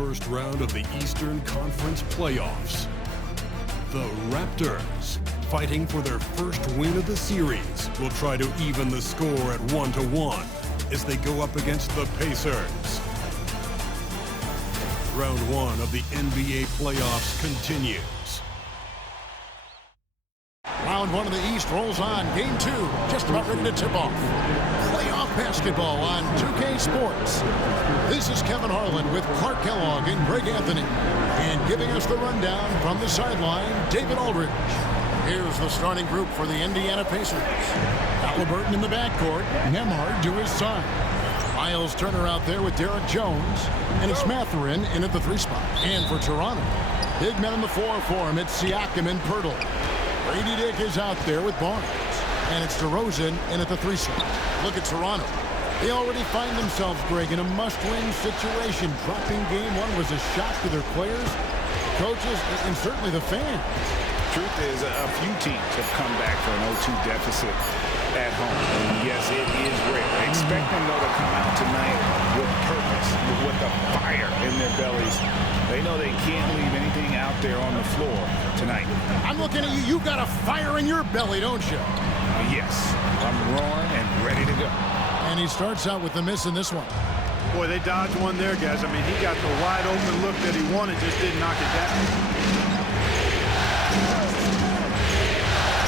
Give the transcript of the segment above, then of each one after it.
first round of the Eastern Conference playoffs. The Raptors, fighting for their first win of the series, will try to even the score at 1-1 as they go up against the Pacers. Round 1 of the NBA playoffs continues. Round 1 of the East rolls on. Game 2, just about ready to tip off. Playoff basketball on 2K Sports. This is Kevin Harlan with Clark Kellogg and Greg Anthony. And giving us the rundown from the sideline, David Aldridge. Here's the starting group for the Indiana Pacers. Halliburton in the backcourt, Nembhard to his side. Miles Turner out there with Derek Jones. And it's Mathurin in at the 3 spot. And for Toronto, big men in the 4 for him. It's Siakam and Poeltl. Grady Dick is out there with Barnes. And it's DeRozan in at the 3 spot. Look at Toronto. They already find themselves, Greg, in a must-win situation. Dropping game 1 was a shock to their players, coaches, and certainly the fans. Truth is, a few teams have come back for an 0-2 deficit at home. And yes, it is rare. Expect them, though, to come out tonight with purpose, with a fire in their bellies. They know they can't leave anything out there on the floor tonight. I'm looking at you. You've got a fire in your belly, don't you? Yes, I'm roaring and ready to go. And he starts out with the miss in this one. Boy, they dodged one there, guys. I mean, he got the wide open look that he wanted, just didn't knock it down.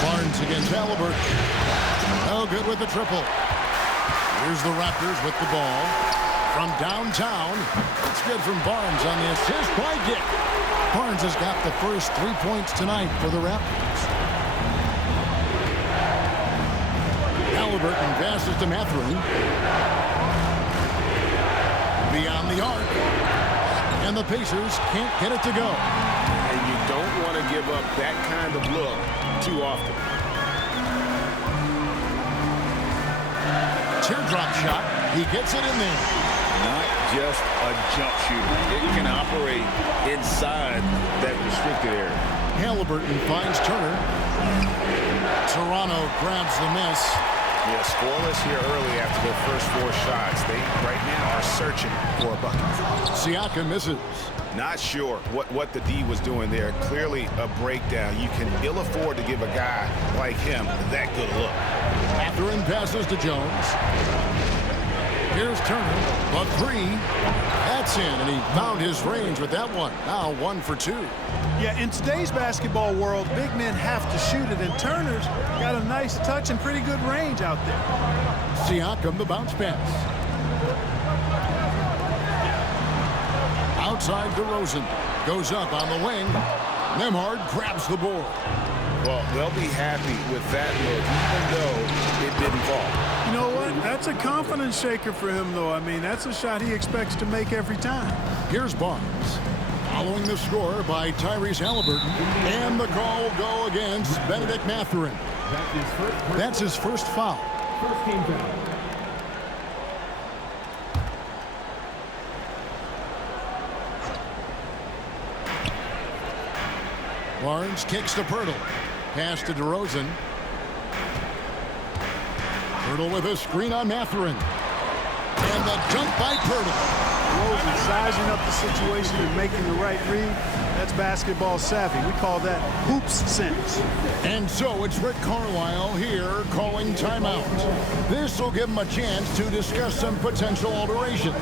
Barnes against Halliburton. Oh, good with the triple. Here's the Raptors with the ball. From downtown, it's good from Barnes on the assist by Dick. Barnes has got the first 3 points tonight for the Raptors. Halliburton passes to Mathurin. Beyond the arc. And the Pacers can't get it to go. And you don't want to give up that kind of look too often. Teardrop shot. He gets it in there. Not just a jump shooter. It can operate inside that restricted area. Halliburton finds Turner. Toronto grabs the miss. Yeah, scoreless here early after their first 4 shots. They right now are searching for a bucket. Siakam misses. Not sure what the D was doing there. Clearly a breakdown. You can ill afford to give a guy like him that good a look. Mathurin passes to Jones. Here's Turner, a 3. That's in, and he found his range with that one. Now 1 for 2. Yeah, in today's basketball world, big men have to shoot it, and Turner's got a nice touch and pretty good range out there. Siakam, the bounce pass. Outside DeRozan. Goes up on the wing. Nembhard grabs the board. Well, they'll be happy with that look, even though it didn't fall. You know what? That's a confidence shaker for him, though. I mean, that's a shot he expects to make every time. Here's Barnes. Following the score by Tyrese Halliburton. And the call will go against Benedict Mathurin. That's his first foul. First team foul. Barnes kicks to Poeltl. Pass to DeRozan. Poeltl with a screen on Mathurin. And the dunk by Poeltl. DeRozan sizing up the situation and making the right read. That's basketball savvy. We call that hoops sense. And so it's Rick Carlisle here calling timeout. This will give him a chance to discuss some potential alterations.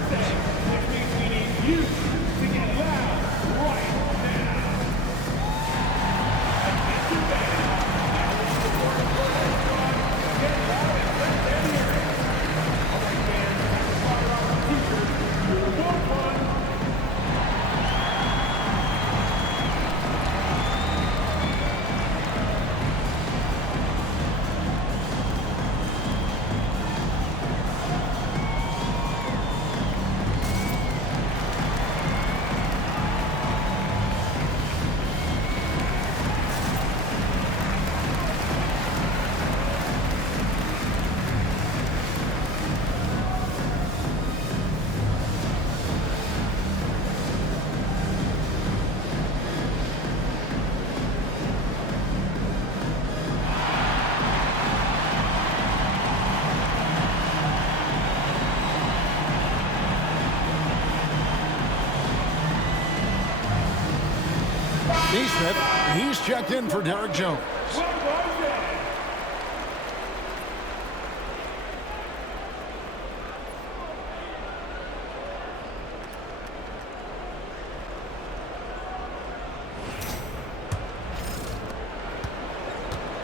Neesmith, he's checked in for Derek Jones.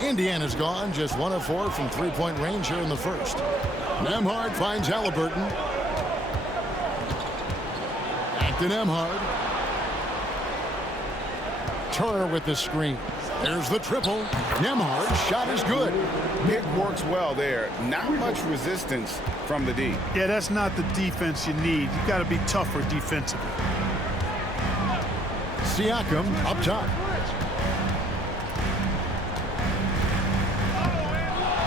Indiana's gone just 1 of 4 from three-point range here in the first. Nembhard finds Halliburton. Back to Nembhard. Turner with the screen. There's the triple. Nembhard's shot is good. Pick works well there. Not much resistance from the D. Yeah, that's not the defense you need. You got to be tougher defensively. Siakam up top.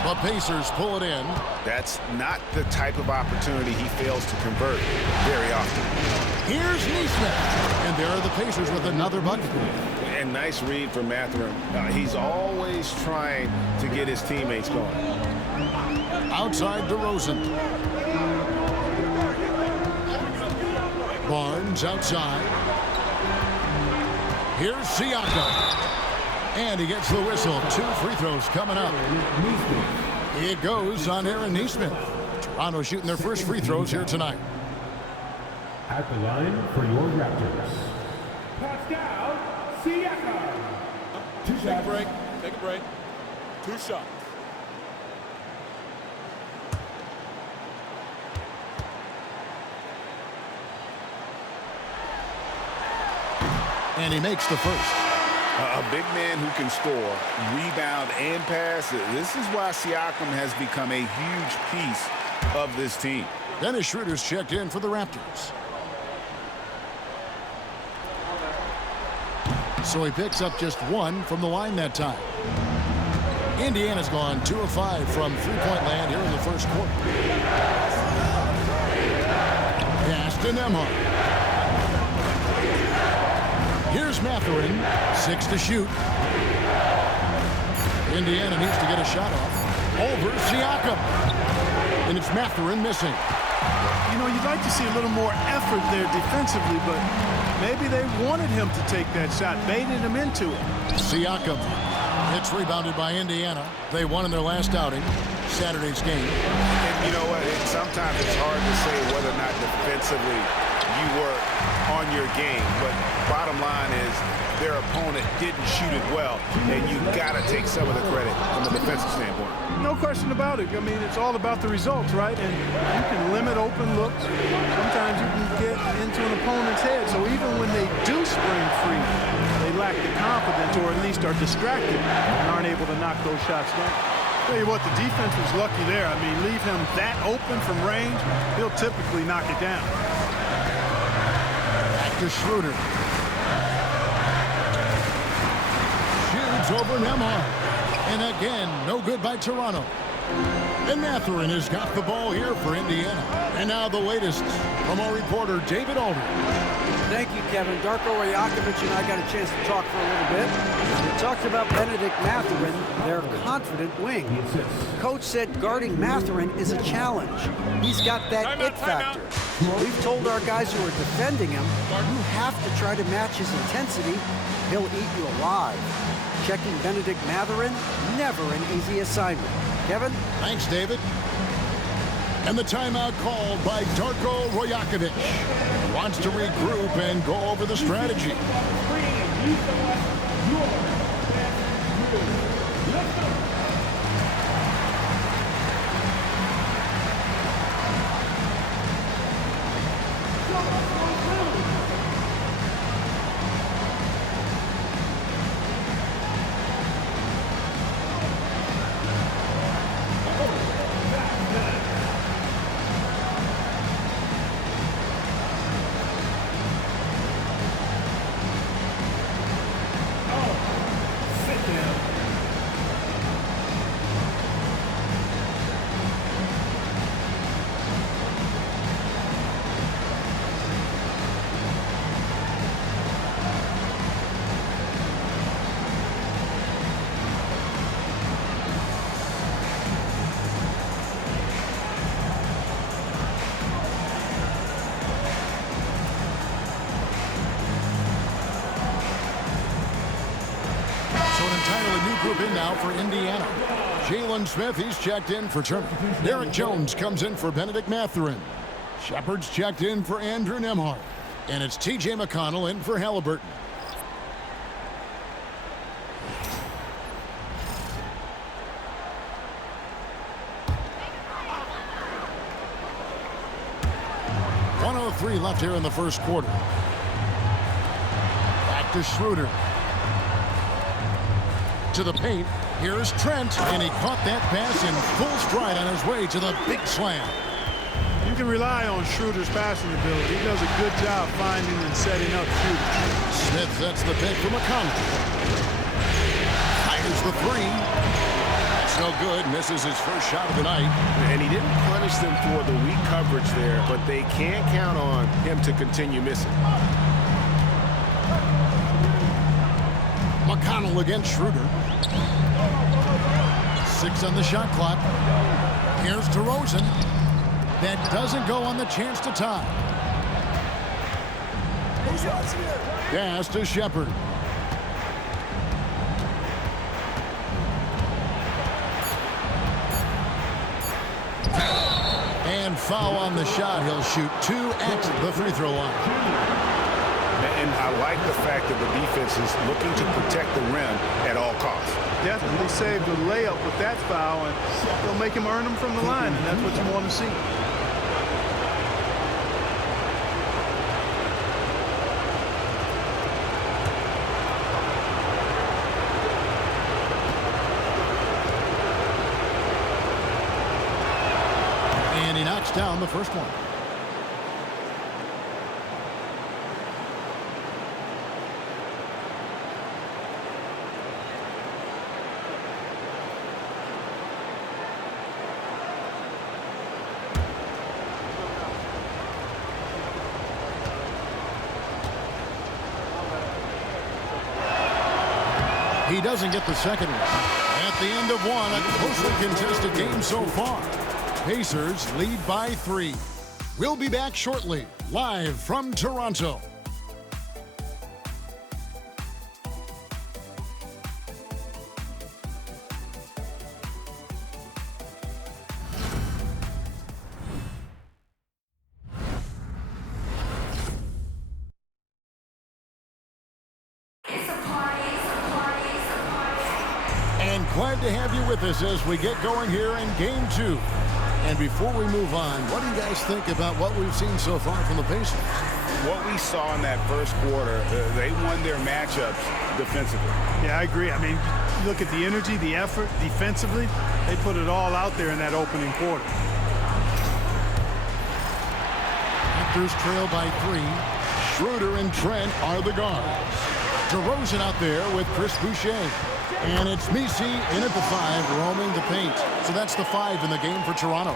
The Pacers pull it in. That's not the type of opportunity he fails to convert very often. Here's Neesmith. And there are the Pacers with another bucket. And nice read from Mathurin. He's always trying to get his teammates going. Outside DeRozan. Barnes outside. Here's Siakam. And he gets the whistle. 2 free throws coming up. It goes on Aaron Neesmith. Toronto shooting their first free throws here tonight. At the line for your Raptors, Pascal Siakam. 2 shots. Take a break. Take a break. 2 shots. And he makes the first. A big man who can score, rebound, and pass. This is why Siakam has become a huge piece of this team. Dennis Schroeder's checked in for the Raptors. So he picks up just 1 from the line that time. Indiana's gone 2 of 5 from three-point land here in the first quarter. Pass to Nembhard. Here's Mathurin, 6 to shoot. Indiana needs to get a shot off. Over Siakam. And it's Mathurin missing. You know, you'd like to see a little more effort there defensively, but maybe they wanted him to take that shot, baited him into it. Siakam. It's rebounded by Indiana. They won in their last outing, Saturday's game. And you know what? Sometimes it's hard to say whether or not defensively you were on your game, but bottom line is their opponent didn't shoot it well, and you got to take some of the credit from a defensive standpoint. No question about it. I mean, it's all about the results, right? And you can limit open looks. Sometimes you can get into an opponent's head. So even when they do spring free, they lack the confidence or at least are distracted and aren't able to knock those shots down. Tell you what, the defense was lucky there. I mean, leave him that open from range, he'll typically knock it down. To Schroeder. Shoots over Nembhard. And again, no good by Toronto. And Mathurin has got the ball here for Indiana. And now the latest from our reporter, David Alder. Thank you, Kevin. Darko Rajakovic and I got a chance to talk for a little bit. We talked about Benedict Mathurin, their confident wing. Coach said guarding Mathurin is a challenge. He's got that it factor. We've told our guys who are defending him, you have to try to match his intensity. He'll eat you alive. Checking Benedict Mathurin, never an easy assignment. Kevin? Thanks, David. And the timeout called by Darko Rajakovic. Wants to regroup and go over the strategy. Smith in now for Indiana. Jalen Smith, he's checked in for Turner. Derek Jones comes in for Benedict Mathurin. Shepard's checked in for Andrew Nembhard. And it's T.J. McConnell in for Halliburton. .103 left here in the first quarter. Back to Schroeder. To the paint. Here's Trent, and he caught that pass in full stride on his way to the big slam. You can rely on Schroeder's passing ability. He does a good job finding and setting up shooters. Smith sets the pick for McConnell. Fires the three. That's no good. Misses his first shot of the night. And he didn't punish them for the weak coverage there, but they can't count on him to continue missing. McConnell against Schroeder. 6 on the shot clock. Here's DeRozan. That doesn't go on the chance to tie. Pass to Shepard. And foul on the shot. He'll shoot 2 at the free throw line. And I like the fact that the defense is looking to protect the rim at all costs. Definitely saved the layup with that foul, and they'll make him earn them from the line, and that's what you want to see. And he knocks down the first one. He doesn't get the second one. At the end of one, a closely contested game so far. Pacers lead by 3. We'll be back shortly, live from Toronto. Glad to have you with us as we get going here in Game 2. And before we move on, what do you guys think about what we've seen so far from the Pacers? What we saw in that first quarter, they won their matchups defensively. Yeah, I agree. I mean, look at the energy, the effort defensively. They put it all out there in that opening quarter. Raptors trail by 3. Schroeder and Trent are the guards. DeRozan out there with Chris Boucher. And it's Messi in at the 5, roaming the paint. So that's the 5 in the game for Toronto.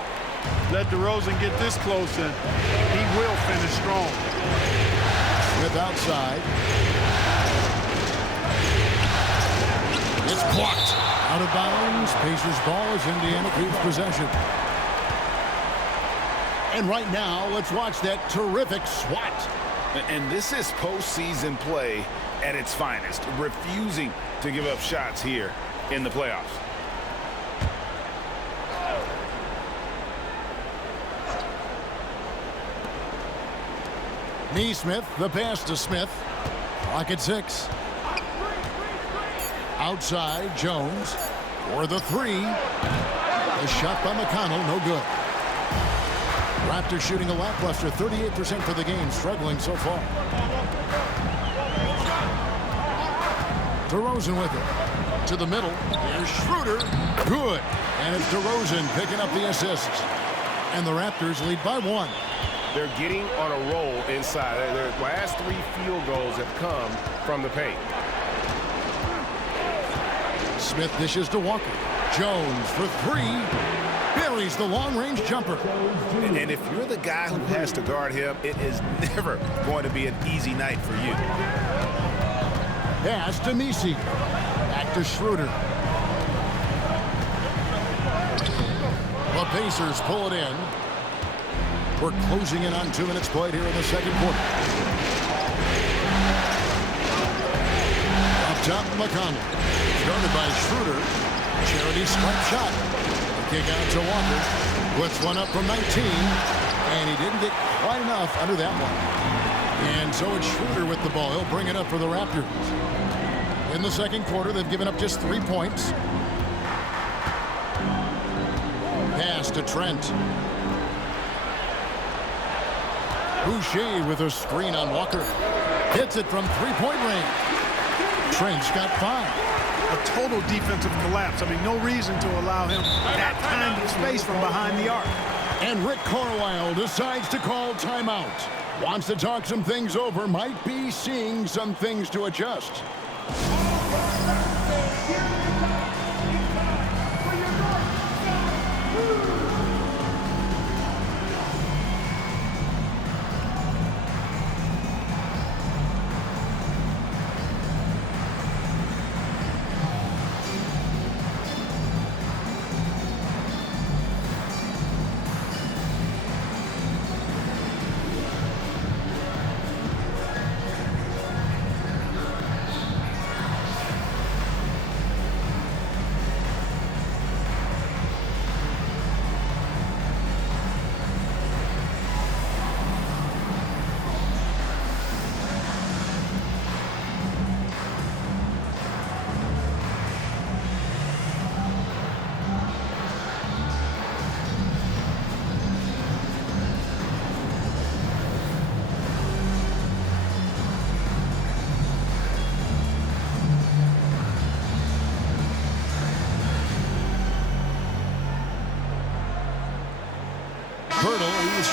Let DeRozan get this close, and he will finish strong. Smith outside. It's blocked. Out of bounds. Pacers ball as Indiana keeps possession. And right now, let's watch that terrific swat. And this is postseason play at its finest, refusing to give up shots here in the playoffs. Nesmith, the pass to Smith. Clock at 6. Outside, Jones for the 3. The shot by McConnell, no good. Raptors shooting a lackluster 38% for the game, struggling so far. DeRozan with it. To the middle. Here's Schroeder. Good. And it's DeRozan picking up the assist. And the Raptors lead by 1. They're getting on a roll inside. Their last 3 field goals have come from the paint. Smith dishes to Walker. Jones for 3. Buries the long-range jumper. And if you're the guy who has to guard him, it is never going to be an easy night for you. Pass to Messi. Back to Schroeder. The Pacers pull it in. We're closing in on 2 minutes played here in the second quarter. Up top, McConnell. Guarded by Schroeder. Charity stripe shot. The kick out to Walker. Puts one up from 19. And he didn't get quite enough under that one. And so it's Schroeder with the ball. He'll bring it up for the Raptors. In the second quarter, they've given up just 3 points. Pass to Trent. Boucher with a screen on Walker. Hits it from three-point range. Trent's got 5. A total defensive collapse. I mean, no reason to allow him that kind of space from behind the arc. And Rick Carlisle decides to call timeout. Wants to talk some things over. Might be seeing some things to adjust.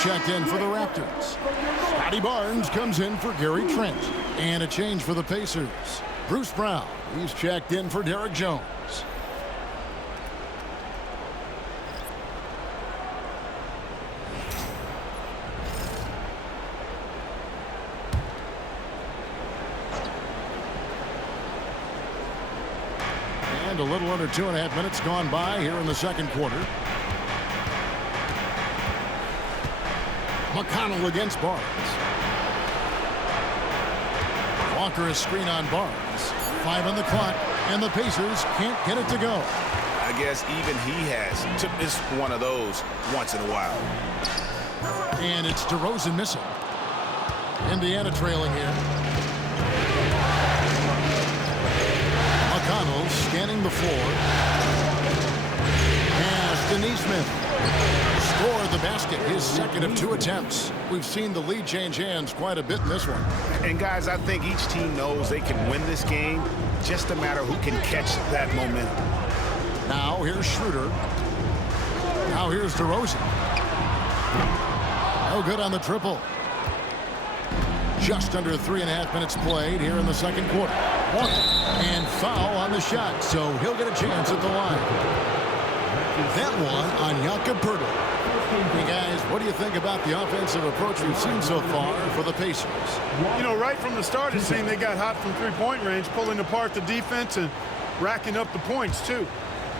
Checked in for the Raptors. Scotty Barnes comes in for Gary Trent. And a change for the Pacers. Bruce Brown, he's checked in for Derek Jones. And a little under 2.5 minutes gone by here in the second quarter. McConnell against Barnes. Walker is screen on Barnes. 5 on the clock, and the Pacers can't get it to go. I guess even he has to miss one of those once in a while. And it's DeRozan missing. Indiana trailing here. McConnell scanning the floor. Pass to Nesmith. Scored the basket, his second of 2 attempts. We've seen the lead change hands quite a bit in this one. And guys, I think each team knows they can win this game. Just a matter who can catch that momentum. Now here's Schroeder. Now here's DeRozan. No good on the triple. Just under 3.5 minutes played here in the second quarter. And foul on the shot, so he'll get a chance at the line. That one on Jakob Poeltl. Hey guys, what do you think about the offensive approach we've seen so far for the Pacers? You know, right from the start, it seemed they got hot from three-point range, pulling apart the defense and racking up the points, too.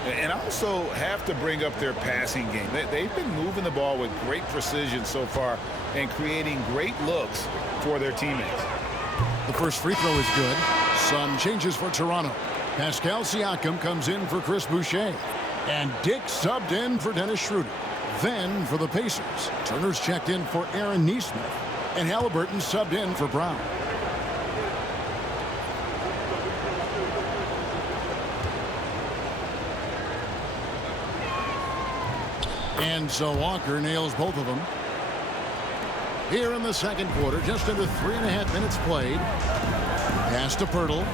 And also have to bring up their passing game. They've been moving the ball with great precision so far and creating great looks for their teammates. The first free throw is good. Some changes for Toronto. Pascal Siakam comes in for Chris Boucher. And Dick subbed in for Dennis Schroeder. Then for the Pacers, Turner's checked in for Aaron Nesmith. And Halliburton subbed in for Brown. And so Walker nails both of them. Here in the second quarter, just under 3.5 minutes played. Pass to Poeltl.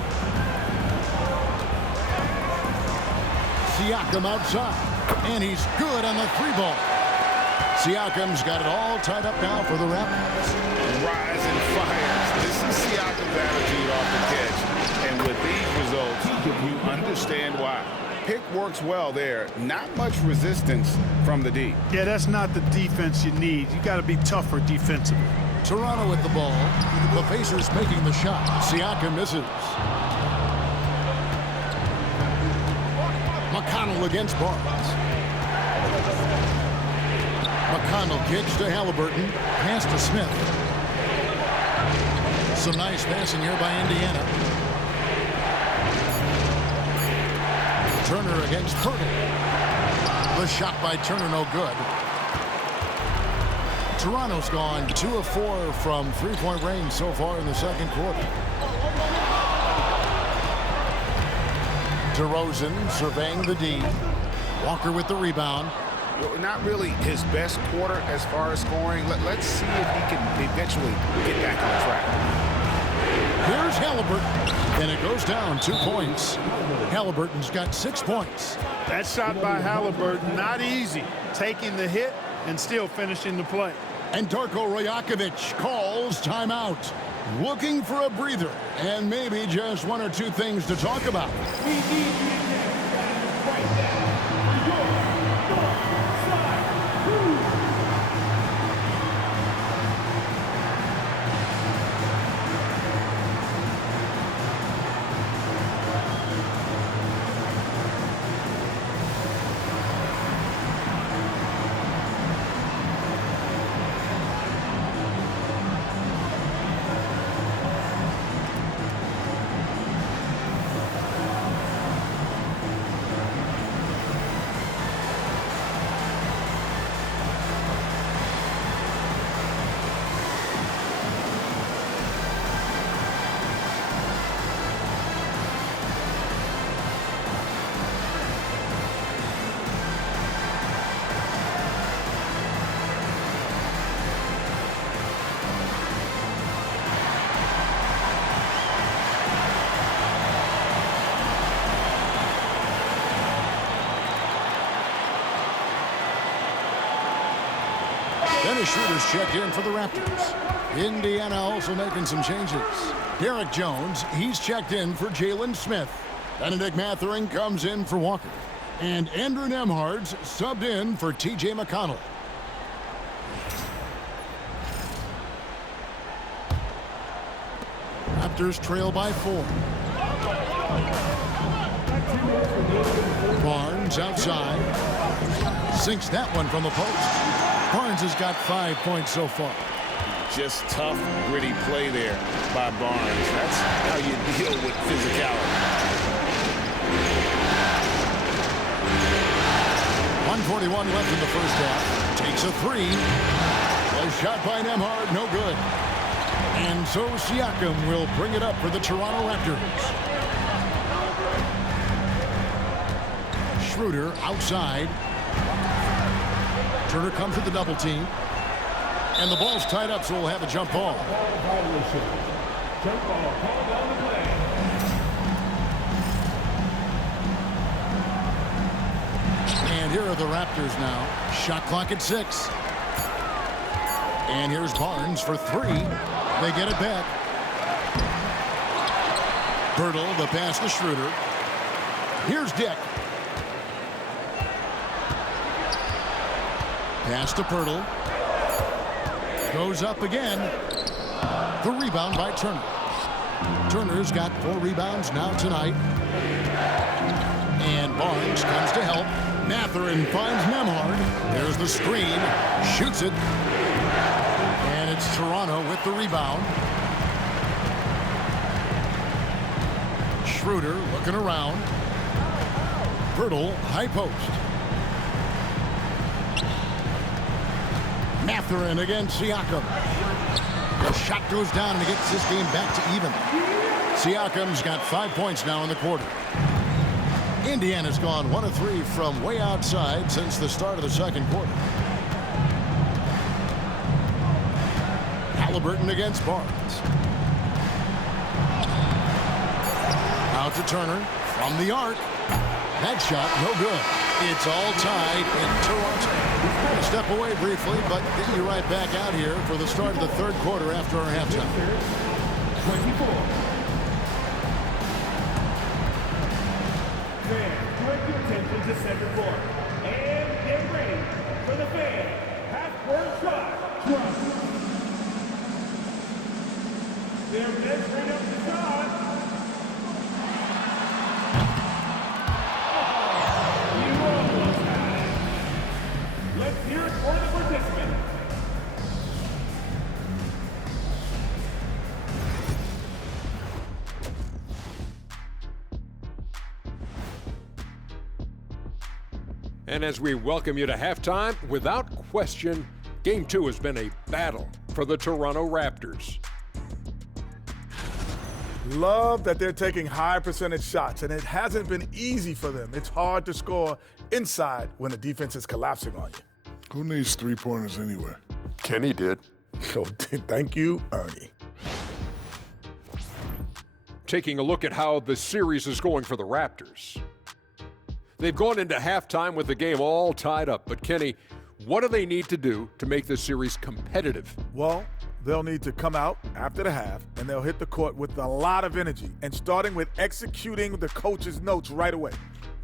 Siakam outside, and he's good on the 3-ball. Siakam's got it all tied up now for the Raptors. Rise and fires. This is Siakam's attitude off the catch. And with these results, you understand why. Pick works well there. Not much resistance from the D. Yeah, that's not the defense you need. You got to be tougher defensively. Toronto with the ball. The Pacers making the shot. Siakam misses. McConnell against Barnes. McConnell kicks to Halliburton. Pass to Smith. Some nice passing here by Indiana. Turner against Pirtle. The shot by Turner, no good. Toronto's gone 2 of 4 from three-point range so far in the second quarter. DeRozan surveying the D. Walker with the rebound. Not really his best quarter as far as scoring. Let's see if he can eventually get back on track. Here's Halliburton, and it goes down 2 points. Halliburton's got 6 points. That shot by Halliburton, not easy. Taking the hit and still finishing the play. And Darko Rajakovic calls timeout. Looking for a breather and maybe just 1 or 2 things to talk about. We need you right now. Your north side crew. Dennis Schroeder's checked in for the Raptors. Indiana also making some changes. Derek Jones, he's checked in for Jalen Smith. Benedict Mathurin comes in for Walker. And Andrew Nembhard's subbed in for T.J. McConnell. Raptors trail by 4. Barnes outside. Sinks that one from the post. Barnes has got 5 points so far. Just tough, gritty play there by Barnes. That's how you deal with physicality. 1:41 left in the first half. Takes a 3. A shot by Nembhard, no good. And so Siakam will bring it up for the Toronto Raptors. Schroeder outside. Turner comes with the double team. And the ball's tied up, so we'll have a jump ball. Violation. Jump ball called on the play. And here are the Raptors now. Shot clock at 6. And here's Barnes for 3. They get it back. Pirtle, the pass to Schroeder. Here's Dick. Pass to Pirtle. Goes up again. The rebound by Turner. Turner's got 4 rebounds now tonight. And Barnes comes to help. Mathurin finds Nembhard. There's the screen. Shoots it. And it's Toronto with the rebound. Schroeder looking around. Pirtle, high post. Mathurin against Siakam. The shot goes down and it gets this game back to even. Siakam's got 5 points now in the quarter. Indiana's gone 1 of 3 from way outside since the start of the second quarter. Halliburton against Barnes. Out to Turner from the arc. That shot, no good. It's all tied in Toronto. We're going to step away briefly, but get you right back out here for the start of the third quarter after our halftime. 24. Fans, direct your attention to center court. And get ready for the fan half-court shot. Drop. They're measuring up the shot. Let's hear it for the participant. And as we welcome you to halftime, without question, Game 2 has been a battle for the Toronto Raptors. Love that they're taking high percentage shots, and it hasn't been easy for them. It's hard to score inside when the defense is collapsing on you. Who needs three-pointers anyway? Kenny did. So thank you, Ernie. Taking a look at how the series is going for the Raptors. They've gone into halftime with the game all tied up. But Kenny, what do they need to do to make this series competitive? Well, they'll need to come out after the half, and they'll hit the court with a lot of energy, and starting with executing the coach's notes right away.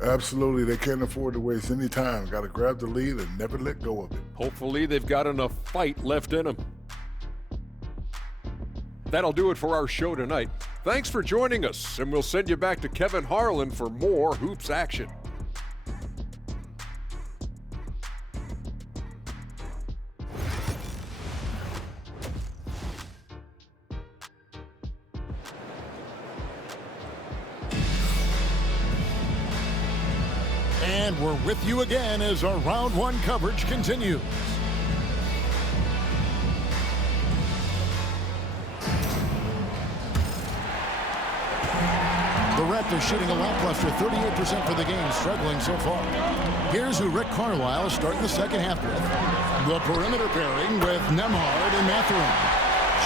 Absolutely. They can't afford to waste any time. Got to grab the lead and never let go of it. Hopefully they've got enough fight left in them. That'll do it for our show tonight. Thanks for joining us, and we'll send you back to Kevin Harlan for more hoops action. And we're with you again as our round one coverage continues. The Raptors shooting a lackluster 38% for the game, struggling so far. Here's who Rick Carlisle is starting the second half with. The perimeter pairing with Nembhard and Mathurin.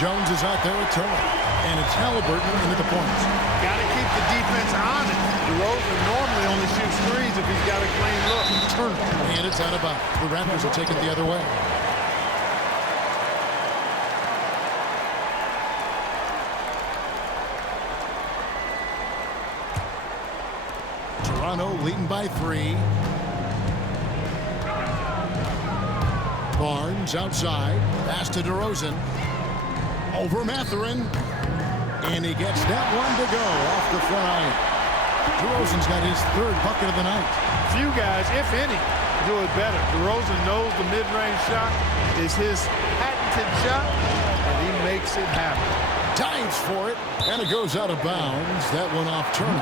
Jones is out there with Turner. And it's Halliburton into the points. Got to keep the defense on it. DeRozan normally only shoots threes if he's got a clean look. Turner. And it's out of bounds. The Raptors will take it the other way. Toronto leading by 3. Barnes outside. Pass to DeRozan. Over Mathurin. And he gets that one to go off the front iron. DeRozan's got his third bucket of the night. Few guys, if any, do it better. DeRozan knows the mid-range shot is his patented shot, and he makes it happen. Dives for it, and it goes out of bounds. That one off Turner.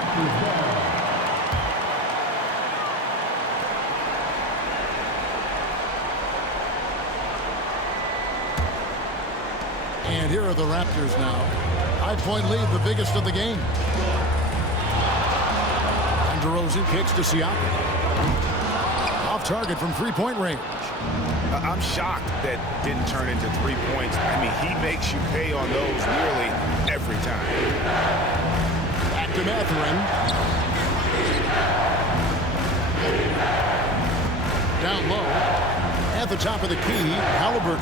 And here are the Raptors now. 5-point lead, the biggest of the game. And DeRozan kicks to Siakam. Off target from three-point range. I'm shocked that didn't turn into 3 points. I mean, he makes you pay on those nearly every time. Back to Mathurin. Down low. At the top of the key, Halliburton.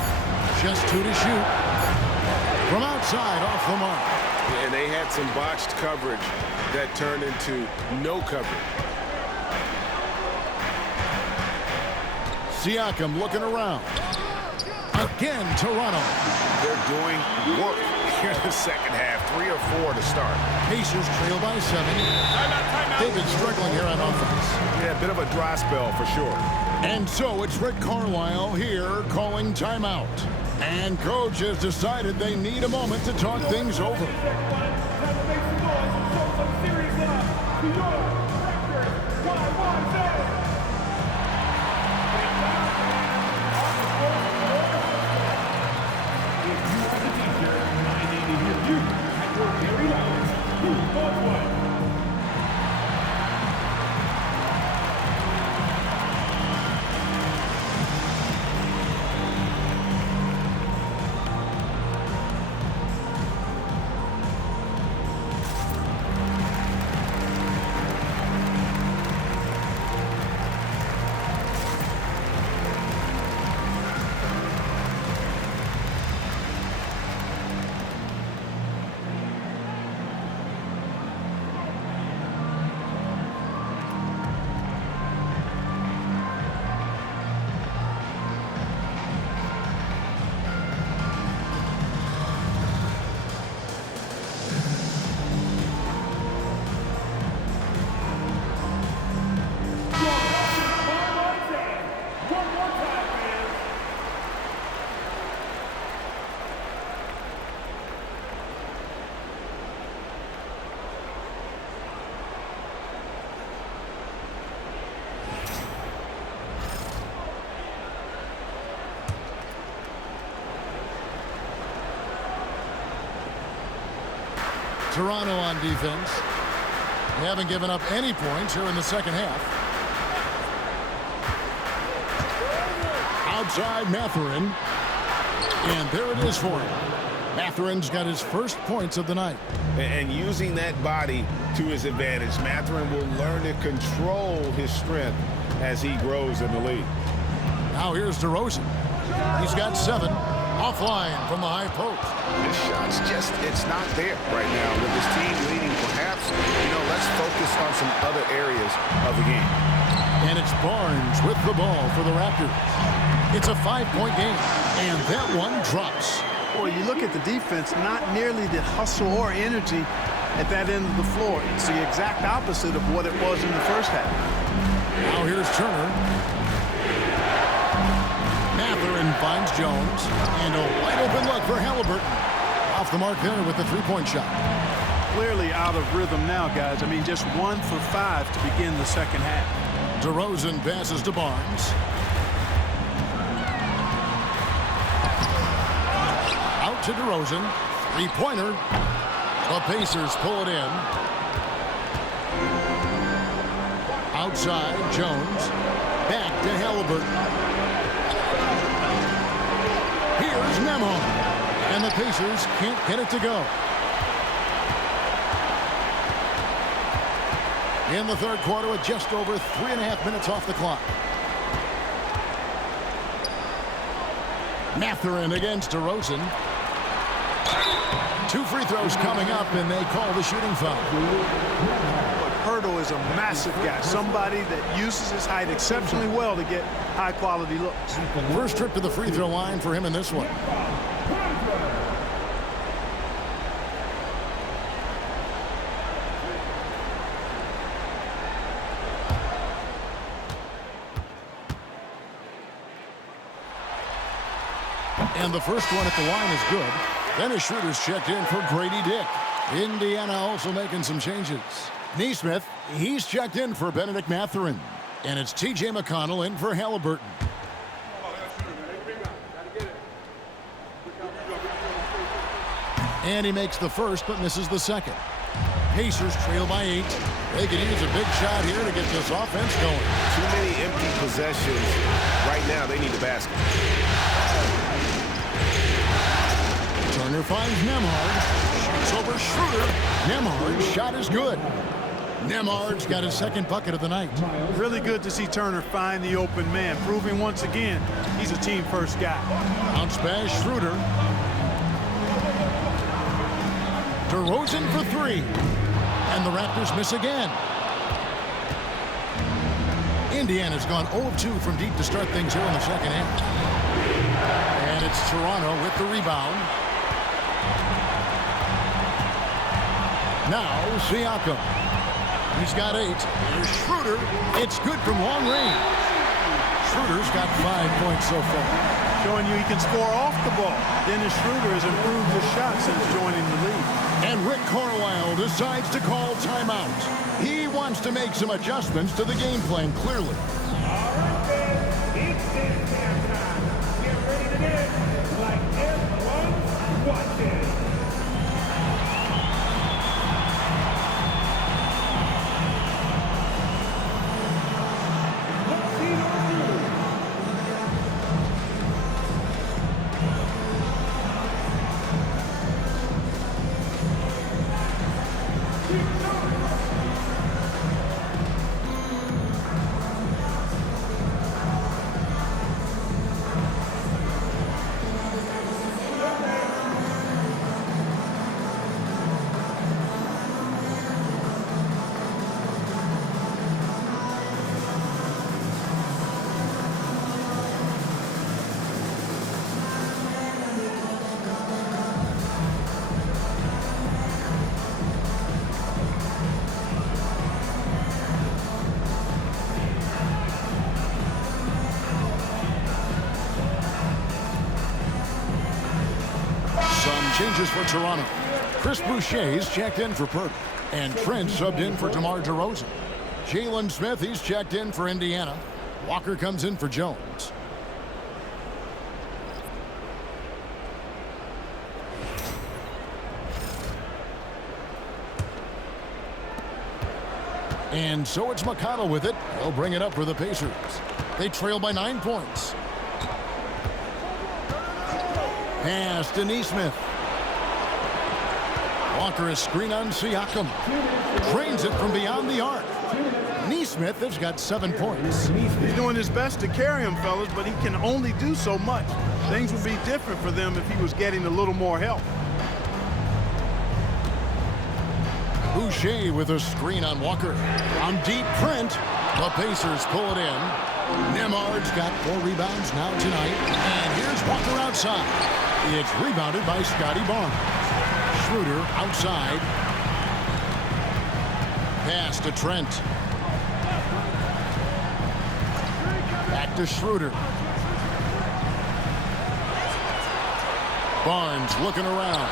Just 2 to shoot. From outside, off the mark. And they had some botched coverage that turned into no coverage. Siakam looking around. Again, Toronto. They're doing work here in the second half. 3 or 4 to start. Pacers trail by 7. They've been struggling here on offense. Yeah, a bit of a dry spell for sure. And so it's Rick Carlisle here calling timeout. And coach has decided they need a moment to talk things over. Toronto on defense. They haven't given up any points here in the second half. Outside Mathurin. And there it is for him. Mathurin's got his first points of the night. And using that body to his advantage, Mathurin will learn to control his strength as he grows in the league. Now here's DeRozan. He's got 7. Offline from the high post. His shot's just, it's not there right now. With his team leading, perhaps, let's focus on some other areas of the game. And it's Barnes with the ball for the Raptors. It's a 5-point game, and that one drops. Boy, you look at the defense, not nearly the hustle or energy at that end of the floor. It's the exact opposite of what it was in the first half. Now here's Turner. Mathurin finds Jones, and a wide open look for Halliburton. Off the mark there with the 3-point shot. Clearly out of rhythm now, guys. I mean, just 1 for 5 to begin the second half. DeRozan passes to Barnes. Out to DeRozan. 3-pointer. The Pacers pull it in. Outside, Jones. Back to Halliburton. Here's Nembhard. And the Pacers can't get it to go. In the third quarter with just over 3.5 minutes off the clock. Mathurin against DeRozan. 2 free throws coming up, and they call the shooting foul. Hurdle is a massive guy, somebody that uses his height exceptionally well to get high-quality looks. First trip to the free throw line for him in this one. And the first one at the line is good. Then his shooter's checked in for Grady Dick. Indiana also making some changes. Nesmith, he's checked in for Benedict Mathurin. And it's T.J. McConnell in for Halliburton. And he makes the first but misses the second. Pacers trail by 8. They could use a big shot here to get this offense going. Too many empty possessions. Right now, they need the basket. Turner finds Nembhard. Shoots over Schroeder. Nembhard's shot is good. Nembhard's got his second bucket of the night. Really good to see Turner find the open man, proving once again he's a team-first guy. Bounce pass, Schroeder. DeRozan for 3. And the Raptors miss again. Indiana's gone 0-2 from deep to start things here in the second half. And it's Toronto with the rebound. Now Siakam. He's got 8. Here's Schroeder. It's good from long range. Schroeder's got 5 points so far. Showing you he can score off the ball. Dennis Schroeder has improved his shot since joining the league. And Rick Carlisle decides to call timeout. He wants to make some adjustments to the game plan, clearly. All right, fans, it's this time. Get ready to dance like everyone's watching. Changes for Toronto. Chris Boucher's checked in for Pert. And Trent subbed in for DeMar DeRozan. Jalen Smith, he's checked in for Indiana. Walker comes in for Jones. And so it's McConnell with it. He'll bring it up for the Pacers. They trail by 9 points. Pass to Nesmith. Walker is screen on Siakam. Trains it from beyond the arc. Nesmith has got 7 points. He's doing his best to carry him, fellas, but he can only do so much. Things would be different for them if he was getting a little more help. Boucher with a screen on Walker. From deep, Trent. The Pacers pull it in. Nemard's got 4 rebounds now tonight. And here's Walker outside. It's rebounded by Scotty Barnes. Schroeder outside. Pass to Trent. Back to Schroeder. Barnes looking around.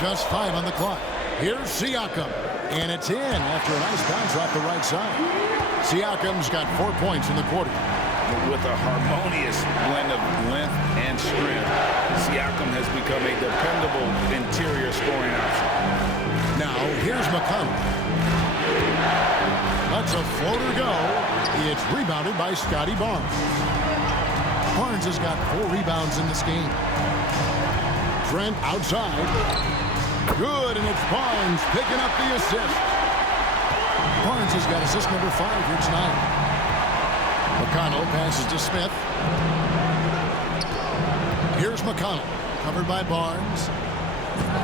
Just 5 on the clock. Here's Siakam. And it's in after a nice bounce off the right side. Siakam's got 4 points in the quarter. With a harmonious blend of length and strength, Siakam has become a dependable interior scoring option. Now, here's McConnell. Lets a floater go. It's rebounded by Scotty Barnes. Barnes has got 4 rebounds in this game. Trent outside. Good, and it's Barnes picking up the assist. Barnes has got assist number 5 here tonight. McConnell passes to Smith. Here's McConnell, covered by Barnes.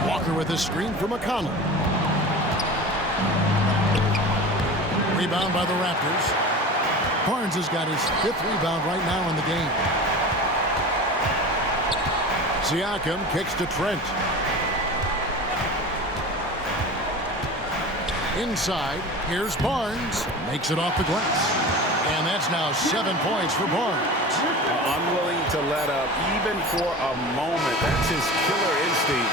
Walker with a screen for McConnell. Rebound by the Raptors. Barnes has got his 5th rebound right now in the game. Siakam kicks to Trent. Inside, here's Barnes. Makes it off the glass. And that's now 7 points for Barnes. Unwilling to let up, even for a moment. That's his killer instinct,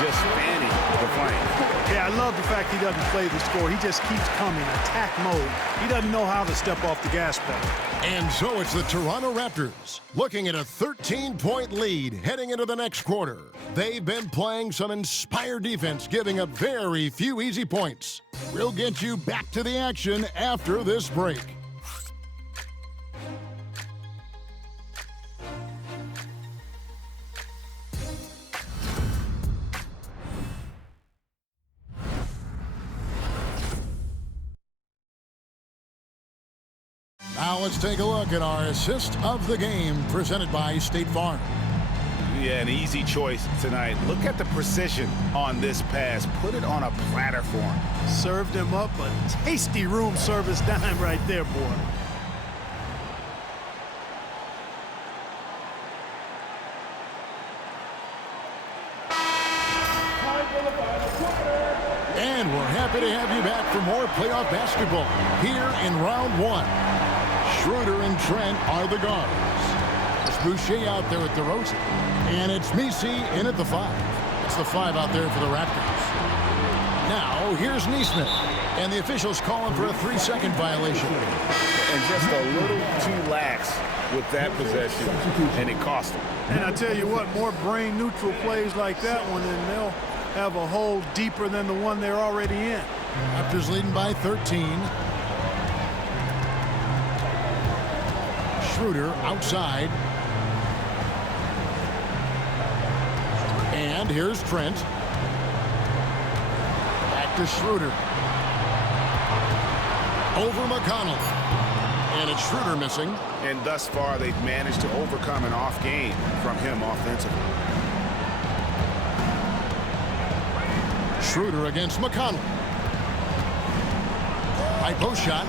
just fanning the flame. Yeah, I love the fact he doesn't play the score. He just keeps coming, attack mode. He doesn't know how to step off the gas pedal. And so it's the Toronto Raptors looking at a 13-point lead heading into the next quarter. They've been playing some inspired defense, giving up very few easy points. We'll get you back to the action after this break. Now let's take a look at our assist of the game presented by State Farm. Yeah, an easy choice tonight. Look at the precision on this pass. Put it on a platter for him. Served him up a tasty room service dime right there, boy. And we're happy to have you back for more playoff basketball here in round 1. Schroeder and Trent are the guards. There's Boucher out there with DeRozan. And it's Messi in at the 5. It's the 5 out there for the Raptors. Now, here's Nesmith. And the officials calling for a 3-second violation. And just a little too lax with that possession, and it cost them. And I tell you what, more brain-neutral plays like that one, and they'll have a hole deeper than the one they're already in. Raptors leading by 13. Schroeder outside. And here's Trent. Back to Schroeder. Over McConnell. And it's Schroeder missing. And thus far, they've managed to overcome an off game from him offensively. Schroeder against McConnell. High post shot.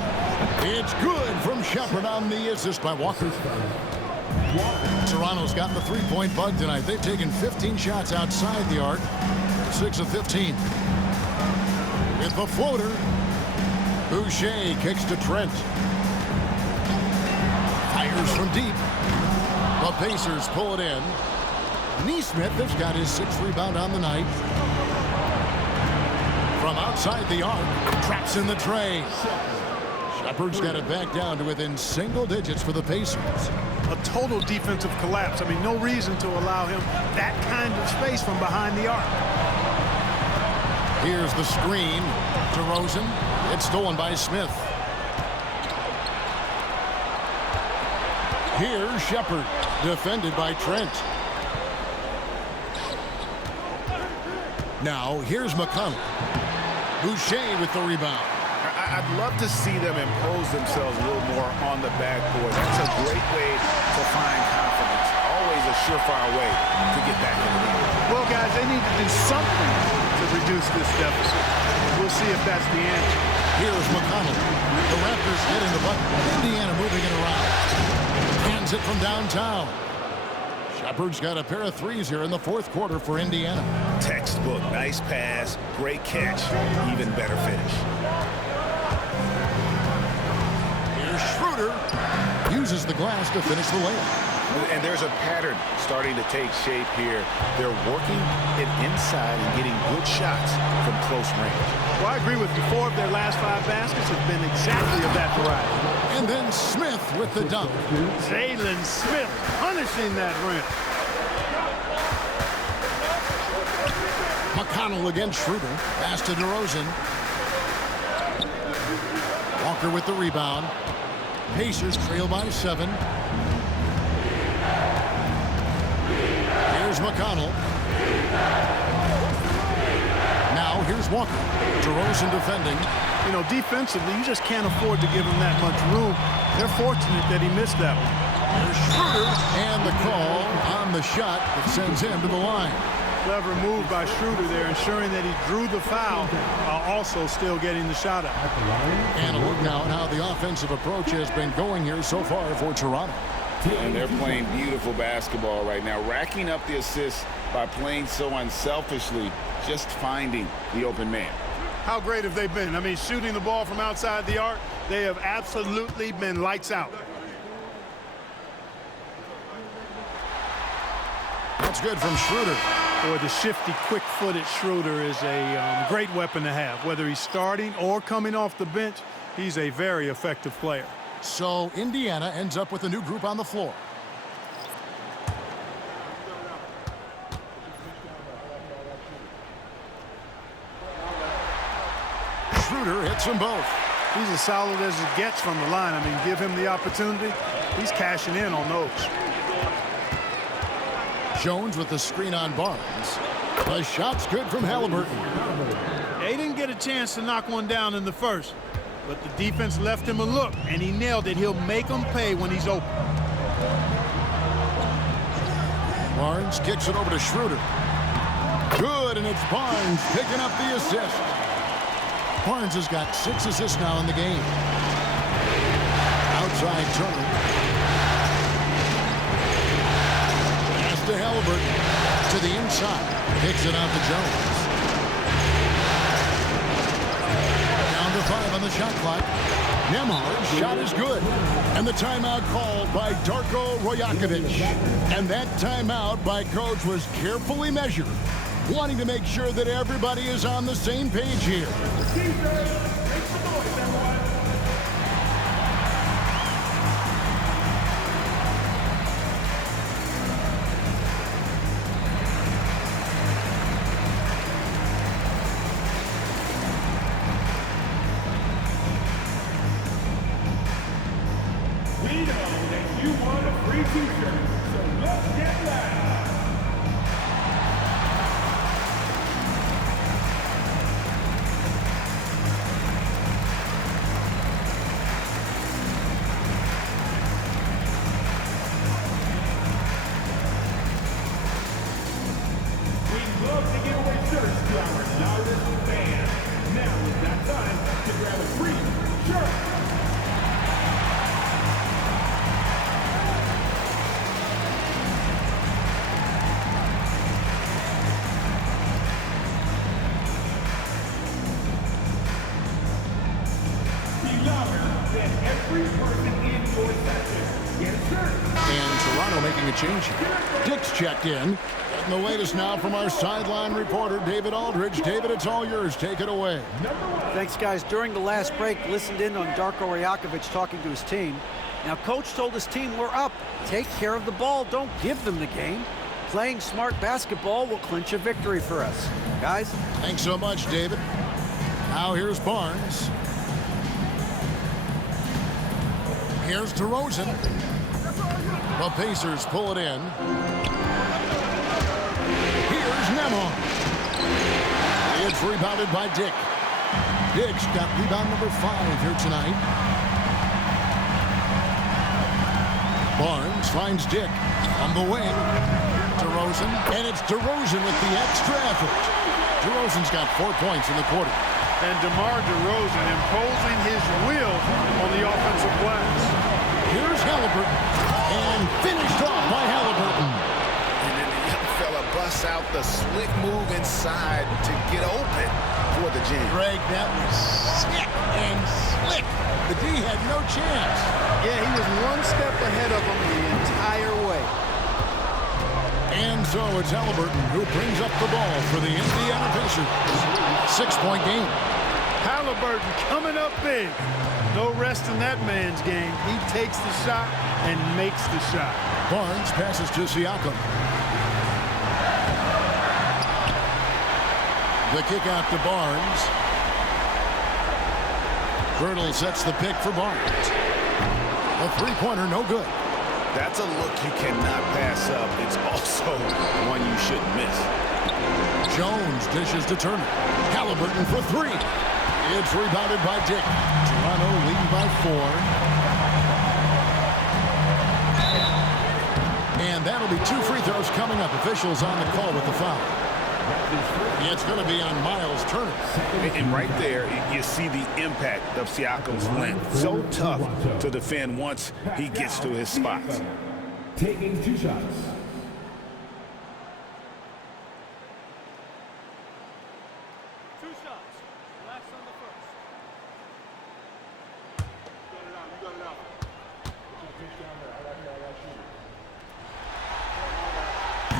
It's good from Shepherd on the assist by Walker. Toronto's got the 3-point bug tonight. They've taken 15 shots outside the arc. 6 of 15. With the floater, Boucher kicks to Trent. Fires from deep. The Pacers pull it in. Nesmith has got his 6th rebound on the night. From outside the arc, traps in the tray. Shepherd's got it back down to within single digits for the Pacers. A total defensive collapse. I mean, no reason to allow him that kind of space from behind the arc. Here's the screen. DeRozan. It's stolen by Smith. Here's Shepard, defended by Trent. Now, here's McConnell. Boucher with the rebound. I'd love to see them impose themselves a little more on the backboard. That's a great way to find confidence. Always a surefire way to get back in the game. Well, guys, they need to do something to reduce this deficit. We'll see if that's the answer. Here's McConnell. The Raptors getting the button. Indiana moving it around. Hands it from downtown. Shepard's got a pair of threes here in the fourth quarter for Indiana. Textbook. Nice pass. Great catch. Even better finish. Here's Schroeder. Uses the glass to finish the layup. And there's a pattern starting to take shape here. They're working it inside and getting good shots from close range. Well, I agree with you. 4 of their last 5 baskets have been exactly of that variety. And then Smith with the dunk. Jalen Smith punishing that rim. McConnell against Schroeder. Pass to DeRozan. Walker with the rebound. Pacers trail by 7. Here's McConnell. Now here's Walker. DeRozan defending. You know, defensively, you just can't afford to give him that much room. They're fortunate that he missed that one. Here's Schroeder. And the call on the shot that sends him to the line. Clever move by Schroeder there, ensuring that he drew the foul while also still getting the shot out. And a look now at how the offensive approach has been going here so far for Toronto. And they're playing beautiful basketball right now, racking up the assists by playing so unselfishly, just finding the open man. How great have they been? I mean, shooting the ball from outside the arc, they have absolutely been lights out. That's good from Schroeder. Boy, the shifty, quick-footed Schroeder is a great weapon to have. Whether he's starting or coming off the bench, he's a very effective player. So Indiana ends up with a new group on the floor. Schroeder hits them both. He's as solid as it gets from the line. I mean, give him the opportunity. He's cashing in on those. Jones with the screen on Barnes. The shot's good from Halliburton. They didn't get a chance to knock one down in the first, but the defense left him a look, and he nailed it. He'll make them pay when he's open. Barnes kicks it over to Schroeder. Good, and it's Barnes picking up the assist. Barnes has got 6 assists now in the game. Outside Turner. Pass to Halliburton. To the inside. Kicks it out to Jones. Down to 5 on the shot clock. Nembhard's shot is good. And the timeout called by Darko Rajakovic. And that timeout by Coach was carefully measured, wanting to make sure that everybody is on the same page here. We know that you want a free t-shirt, so let's get loud. We'd love to give away shirts to our loudest fans. Now is that time to grab a free shirt. And Toronto making a change here. Dick's checked in. And the latest now from our sideline reporter, David Aldridge. David, it's all yours. Take it away. Thanks, guys. During the last break, listened in on Darko Rajakovic talking to his team. Now, Coach told his team, we're up. Take care of the ball. Don't give them the game. Playing smart basketball will clinch a victory for us. Guys? Thanks so much, David. Now here's Barnes. Here's DeRozan. The Pacers pull it in. Here's Nembhard. It's rebounded by Dick. Dick's got rebound number 5 here tonight. Barnes finds Dick on the wing. DeRozan, and it's DeRozan with the extra effort. DeRozan's got 4 points in the quarter. And DeMar DeRozan imposing his will on the offensive glass. Here's Halliburton, and finished off by Halliburton. And then the young fella busts out the slick move inside to get open for the jam. Greg, that was sick and slick. The D had no chance. Yeah, he was one step ahead of him the entire way. And so it's Halliburton who brings up the ball for the Indiana Pacers. 6-point game. Halliburton coming up big. No rest in that man's game. He takes the shot and makes the shot. Barnes passes to Siakam. The kick out to Barnes. Girdle sets the pick for Barnes. A three-pointer, no good. That's a look you cannot pass up. It's also one you shouldn't miss. Jones dishes to Turner. Halliburton for 3. It's rebounded by Dick. Toronto leading by 4. And that'll be 2 free throws coming up. Officials on the call with the foul. It's going to be on Miles Turner. And right there, you see the impact of Siakam's length. So tough to defend once he gets to his spots. Taking 2 shots.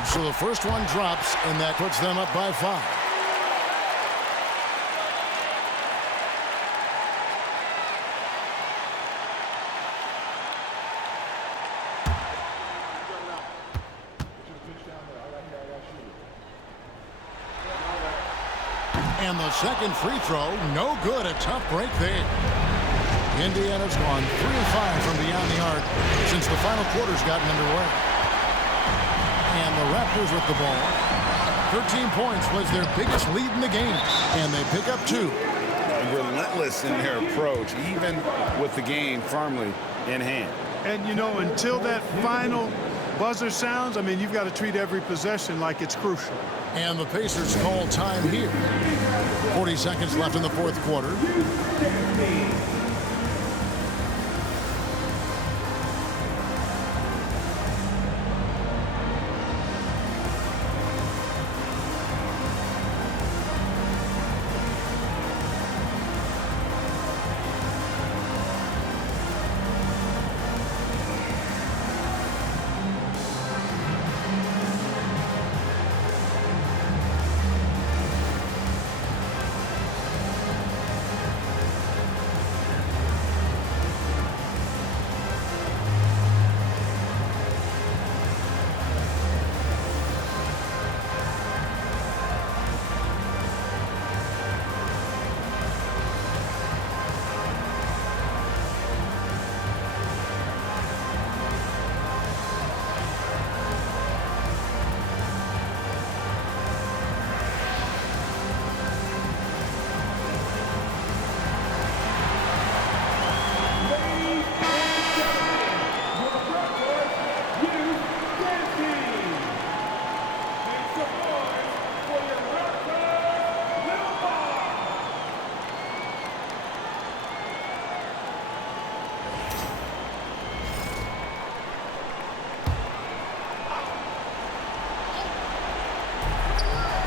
So the first one drops, and that puts them up by 5. And the second free throw, no good. A tough break there. Indiana's gone 3 of 5 from beyond the arc since the final quarter's gotten underway. And the Raptors with the ball. 13 points was their biggest lead in the game, and they pick up 2. Relentless in their approach, even with the game firmly in hand. And, you know, until that final buzzer sounds, I mean, you've got to treat every possession like it's crucial. And the Pacers call time here. 40 seconds left in the fourth quarter.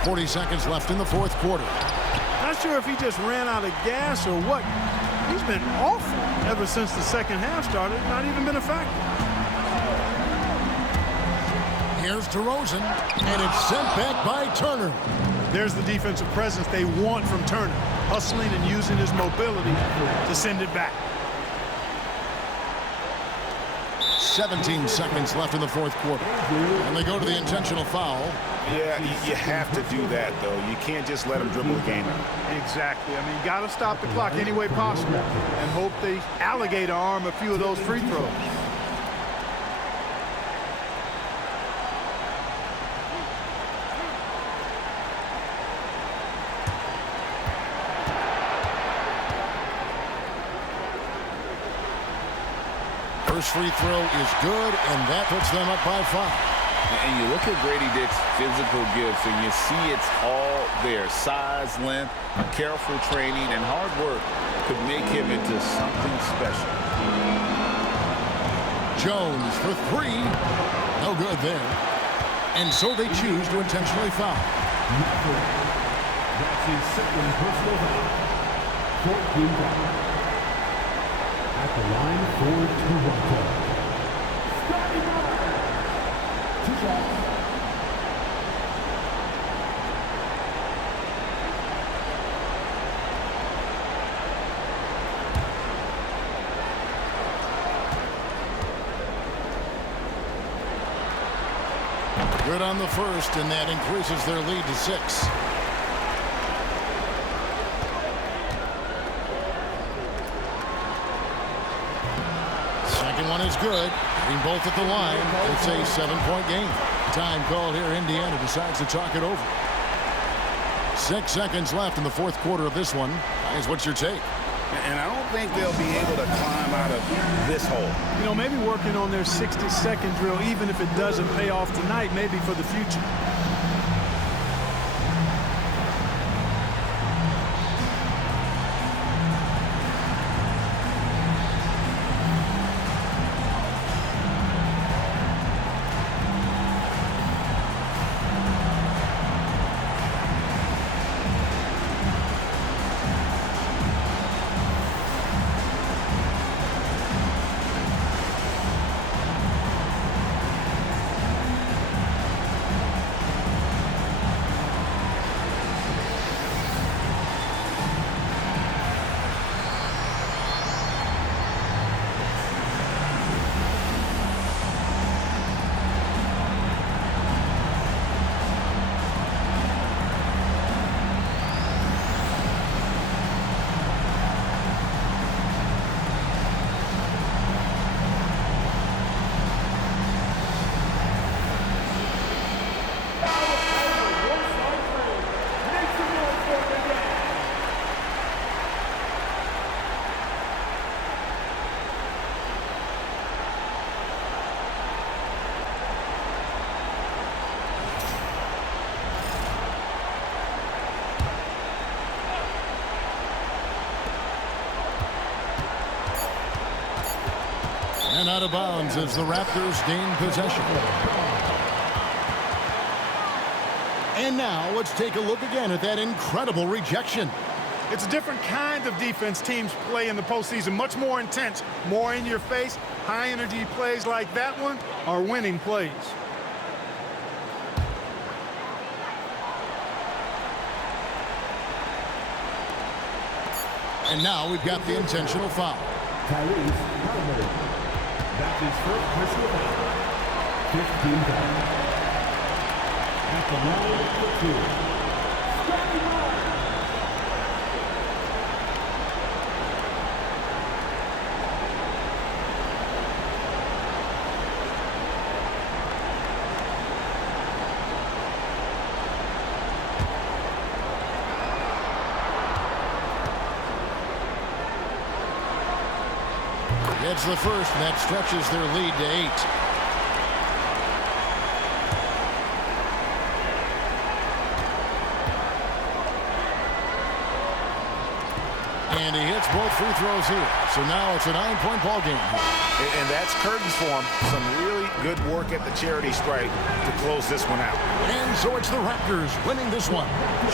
.40 seconds left in the fourth quarter. Not sure if he just ran out of gas or what. He's been awful ever since the second half started. Not even been a factor. Here's DeRozan, and it's sent back by Turner. There's the defensive presence they want from Turner, hustling and using his mobility to send it back. 17 seconds left in the fourth quarter. And they go to the intentional foul. Yeah, you have to do that, though. You can't just let them dribble the game out. Exactly. I mean, you got to stop the clock any way possible and hope they alligator arm a few of those free throws. First free throw is good, and that puts them up by 5. And you look at Grady Dick's physical gifts, and you see it's all there. Size, length, careful training, and hard work could make him into something special. Jones for 3. No good there. And so they choose to intentionally foul. That's his second personal foul. 14 foul. At the line for 2-1. Starting line. 2 shots. Good on the first, and that increases their lead to 6. Second one is good. Hitting both at the line. It's a 7-point game. Time called here. Indiana decides to talk it over. 6 seconds left in the fourth quarter of this one. Guys, what's your take? And I don't think they'll be able to climb out of this hole. You know, maybe working on their 60-second drill, even if it doesn't pay off tonight, maybe for the future. And out of bounds as the Raptors gain possession. And now let's take a look again at that incredible rejection. It's a different kind of defense teams play in the postseason. Much more intense, more in your face. High energy plays like that one are winning plays. And now we've got the intentional foul. Tyrese Halliburton. That's his first personal foul. 15 foul. At the line for 2. Starting line. Gets the first, and that stretches their lead to 8. And he hits both free throws here. So now it's a 9-point ball game. And that's curtains for him. Some really good work at the charity stripe to close this one out. And so it's the Raptors winning this one.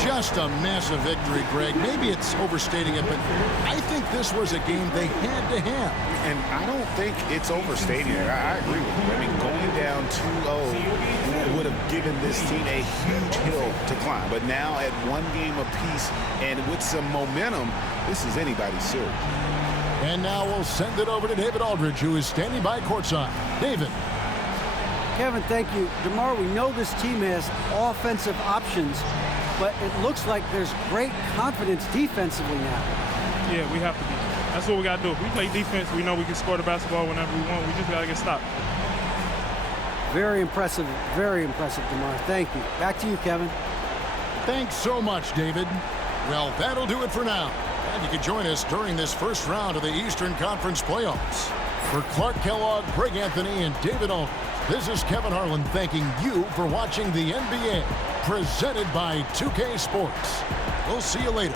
Just a massive victory, Greg. Maybe it's overstating it, but I think this was a game they had to have. And I don't think it's overstating it. I agree with you. I mean, going down 2-0 would have given this team a huge hill to climb. But now at one game apiece and with some momentum, this is anybody's series. And now we'll send it over to David Aldridge, who is standing by courtside. David. Kevin, thank you. DeMar, we know this team has offensive options, but it looks like there's great confidence defensively now. Yeah, we have to be. That's what we got to do. If we play defense, we know we can score the basketball whenever we want. We just got to get stopped. Very impressive, DeMar. Thank you. Back to you, Kevin. Thanks so much, David. Well, that'll do it for now. And you can join us during this first round of the Eastern Conference playoffs. For Clark Kellogg, Greg Anthony, and David Aldridge, this is Kevin Harlan thanking you for watching the NBA, presented by 2K Sports. We'll see you later.